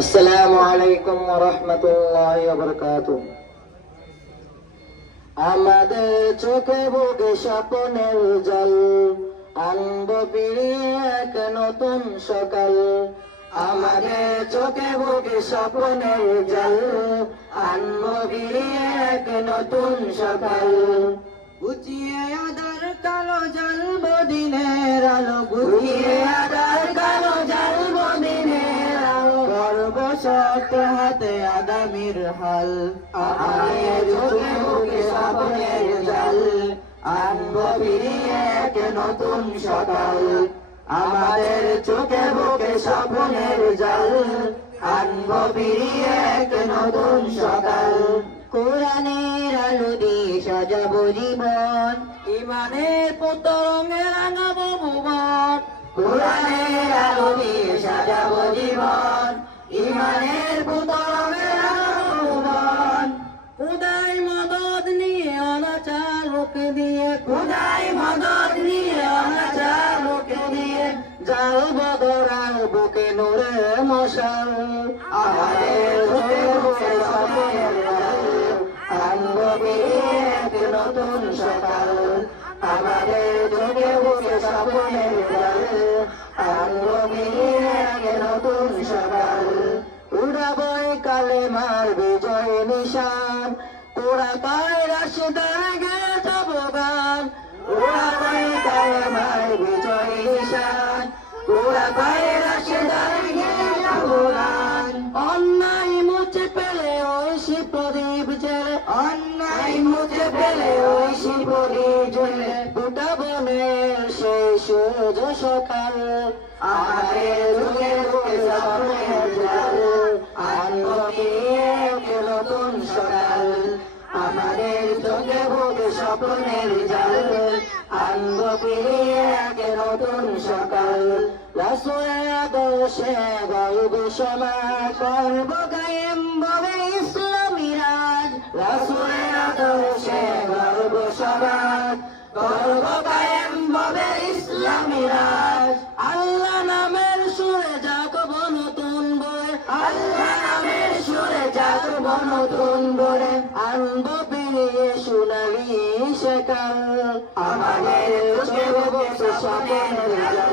আসসালামু আলাইকুম ওয়া রাহমাতুল্লাহি ওয়া বারাকাতুহু। আমাদের চোখে বুকে স্বপ্নের জল, আনবো ফিরিয়ে এক নতুন সকাল। আমাদের চোখে বুকে স্বপ্নের জল, আনবো ফিরিয়ে এক নতুন সকাল। গুছিয়ে আদার কালো জ্বালবো দিনের আলো, গুছিয়ে আদার কালো জ্বালবো দিনের আলো। করব শক্ত হাতে আগামীর হাল, আমাদের চোখে বুকে স্বপ্নের জল, আনবো ফিরিয়ে এক নতুন সকাল। আমাদের চোখে বুকে স্বপ্নের জল, আনবো ফিরিয়ে এক নতুন সকাল। কোরআনের আলো দিয়ে সাজাবো জীবন, ইমানের পুতরঙে রাঙাবো ভুবন। কোরআনের আলো দিয়ে সাজাবো জীবন, ইমানের পুতরঙে রাঙাবো ভুবন। খুদাই মদদ নিয়ে অনাচার রুখে দিয়ে, খুদাই মদদ নিয়ে অনাচার রুখে দিয়ে, জ্বালবো ধরার বুকে নূরের মশাল। আমাদের চোখে বুকে স্বপ্নের জল, আনবো ফিরিয়ে এক নতুন সকাল। আমাদের চোখে বুকে স্বপ্নের জল, আনবো ফিরিয়ে এক নতুন সকাল। উড়াবই কালেমার বিজয় নিশান, তোরা পায় রাশেদার গে যাবো গান। উড়াবই কালেমার বিজয় নিশান, তোরা পায় রাশেদার গে যাবো গান। অন্যায় মুছে পেলে ঐশী প্রদীপ জেলে, অন্যায় মুছে পেলে ঐশী প্রদীপ জেলে, গোটা বনের সেই সূর্য সকাল। আমাদের চোখে বুকে স্বপ্নের জল, আনবো ফিরিয়ে এক নতুন সকাল। আমাদের চোখে বুকে স্বপ্নের জল, আনবো ফিরিয়ে এক নতুন সকাল। রাসূলের আদর্শে গর্ব সমাজ, করব কায়েম ভাবে ইসলামী রাজ। রাসূলের আদর্শে গর্ব সমাজ, করব কায়েম ভাবে ইসলামী রাজ। আল্লাহ নামের সুরে জাগবো নতুন ভোরে, আল্লাহ নামের সুরে জাগবো নতুন ভোরে, আনবো ফিরিয়ে সোনালী সকাল। আমাদের চোখে বুকে স্বপ্নের জল,